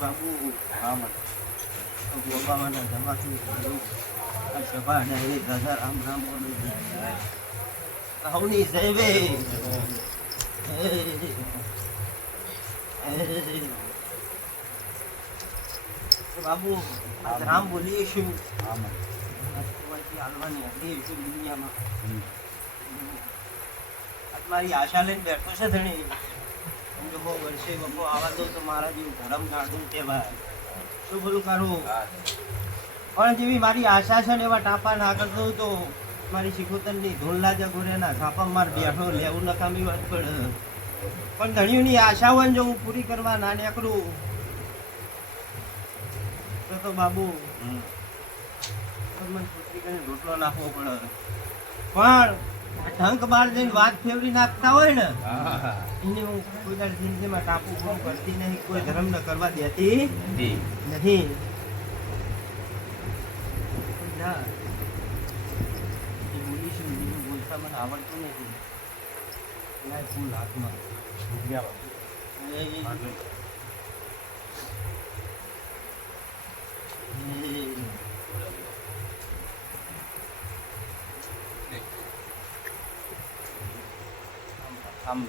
બાબુ ગોપાવાના જમાથી સભા ને દાદા રામ રામ બોલું હવની જયવે બાબુ રામ બોલીએ શું હાલવાની હતી દુનિયામાં મારી આશા લઈને બેઠો છે ધણી જો બહુ વર્ષે બપો આવા દો તો મારા જેવું ધરમ કાઢું કહેવાય શું બોલું કાઢું પણ જેવી મારી આશા છે ને એવા ટાપા ના કરતો તો મારી શિકોતરની ધોનલા જગોરેના છાપા માર બેઠો લેવું નકામી વાત પડે પણ ધણીઓની આશા હોય જો હું પૂરી કરવા ના નીકળું તો બાબુ મને પુત્રી કરીને રોટલો નાખવો પડે પણ ઢંક બાર જઈને વાત ફેવરી નાખતા હોય ને એને હું કોઈ જિંદગીમાં ટાપુ ફોન કરતી નહીં, કોઈ ધર્મ ન કરવા દેતી નથી. ના એ બોલીશું બીજું બોલતા મને આવડતું નથી. ફૂલ હાથમાં આમ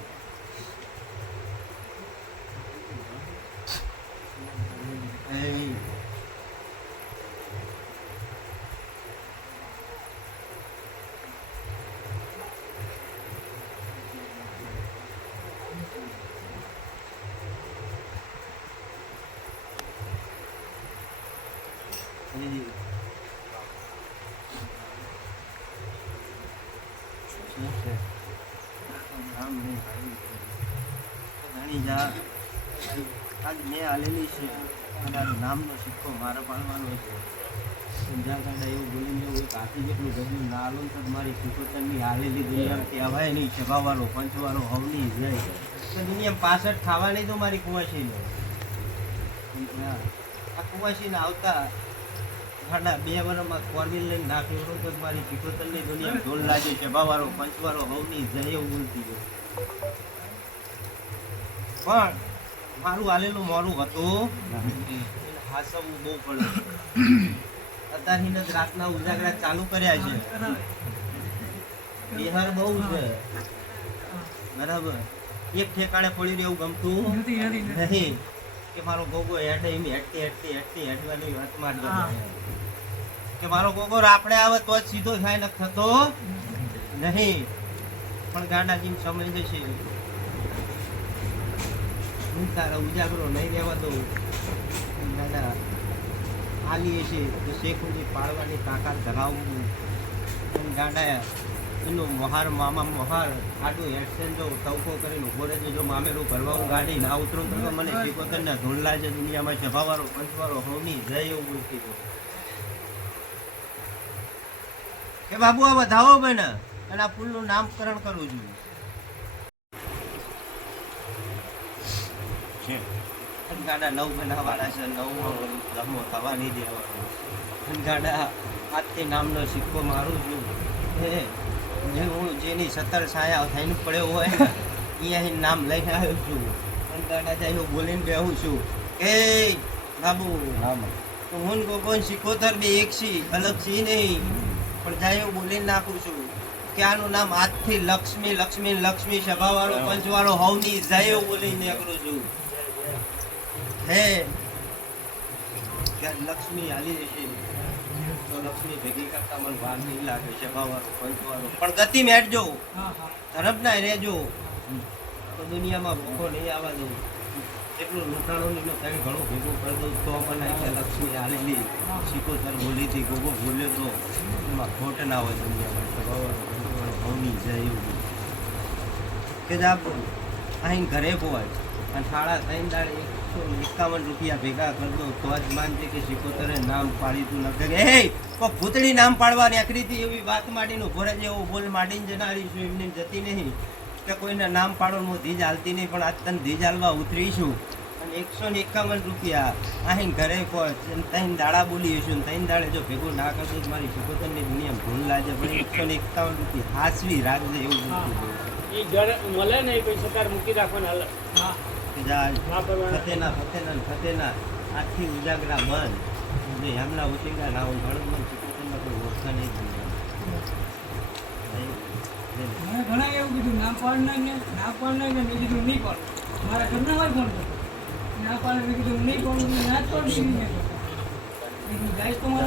મેં આલેલી છે નામનો સિક્કો મારે પાડવાનો છે. જ્યાં કાંડા એવું બોલીને એવું કાકી જેટલું ગયું ના આલો તો મારી શિકોતરની હાલેલી દુનિયા કહેવાય નહીં. સભાવાળો પંચવાળો હવની જાય તો દુનિયા 65 ખાવાની તો મારી કુવાસીને આ કુવાસીને આવતા ખાડા 2 વર્ષમાં ફોરવીલ લઈને નાખ્યું તો મારી શિકોતરની દુનિયા ઢોલ લાગે. સભાવાળો પંચવાળો હવની જાય એવું બોલતી ગયો. પણ મારું હાલેલું મોરું હતું હાસવું બહુ પડે. અત્યારની જ રાતના ઉજાગરા ચાલુ કર્યા છે. બિહાર બહુ છે બરાબર. એક ઠેકાણે પડી રહેવું ગમતું નહીં કે મારો ગોગો હેડે એમ હેડતી હેડવાની વાત મારતો કે મારો ગોગો રાપડે આવે તો જ સીધો થાય ને થતો નહીં. પણ ગાંડા જેમ સમય જશે તારા ઉજાગરો નહીં રહેવા દો. દાદા આલીએ છે તો શેખુજી પાડવાની તાકાત ધરાવવું. પણ ગાંડા એનો મોહાર મામા મોહાર આટલું હેડસેન જો ટવકો કરીને ઉભો રહેજો. જો મામેરું ભરવા હું ગાડી ના ઉતરું તો મને શિકોતરના ધોનલા છે દુનિયામાં સભાવાળો પંચવાળો હોની જય એવું બોલતી ગયો કે બાબુ આ વધાવો બને અને આ ફૂલનું નામકરણ કરું છું. ગાડા 9 બનાવવાના છે. 9 ધર્મો થવા નહીં દેવાનો. ગાડા આજથી નામનો સિક્કો મારું છું. જે હું જેની 17 છાયા થઈને પડ્યો હોય અહીંયા નામ લઈને આવ્યો છું. પણ ગાડા જાય હું બોલીને બેહું છું કે બાબુ તો હું ગોગોન શિકોતર બે એક છી અલગ છી નહીં. પણ જાય હું બોલીને નાખું છું કે આનું નામ આજથી લક્ષ્મી લક્ષ્મી લક્ષ્મી સભાવાળો પંચવાળો હવની જાય બોલીને નીકળું છું. હે લક્ષ્મી હાલી જશે તો લક્ષ્મી ભેગી કરતા મને વાર નહીં લાગે. સભાવાળો પંચવાળો પણ ગતિ મેળજો ધરમ ના રહેજો તો દુનિયામાં ભૂખો નહીં આવવા દઉં. એટલું લૂંટાણું ને તારી ઘણું ભેગું કરી દઉં તો પણ એટલે લક્ષ્મી આલેલી શીખોતર બોલી હતી ગોગો બોલ્યો તો એમાં ખોટ ના હોય દુનિયામાં ભવની જાય એવું કે જ આપ અહીં ઘરે પહોંચ અને 3.5 દાડે 151 રૂપિયા ભેગા કરી દો તો જ માનજે કે શીખોતરે નામ પાડી તું ન કે હે કોઈ ભૂતળી નામ પાડવા નીકળી હતી એવી વાત માંડીને ઉભો રહેજે એવું બોલ માંડીને જનારીશું એમને જતી નહીં કે કોઈને નામ પાડવાનું ધીજ હાલતી નહીં પણ આજ તને ધીજ હાલવા ઉતરીશું અને 151 રૂપિયા અહીં ઘરે પહોંચ 3 દાડા બોલીશું 3 દાડે જો ભેગું ના કરતું તો મારી શીખોતરની દુનિયા ભૂલ લાગે પણ 151 રૂપિયા હાસવી રાખજે એવું એ ઘર મળે ને એ કોઈ સરકાર મૂકી રાખવાના હાલ હા ફતેના આખી ઉજાગરા બંધ જે હમણાં ઉચીગા ના હોય ઘણું મને શીખોતરમાં કોઈ ઓળખા નહીં મને ઘણા એવું કીધું ના પાડના ને મેં કીધું નહીં પાડ મારા ઘરના હોય ફોન ના પાડે મેં કીધું નહીં પાડું ના જ પાડું ગાઈશ તો મારા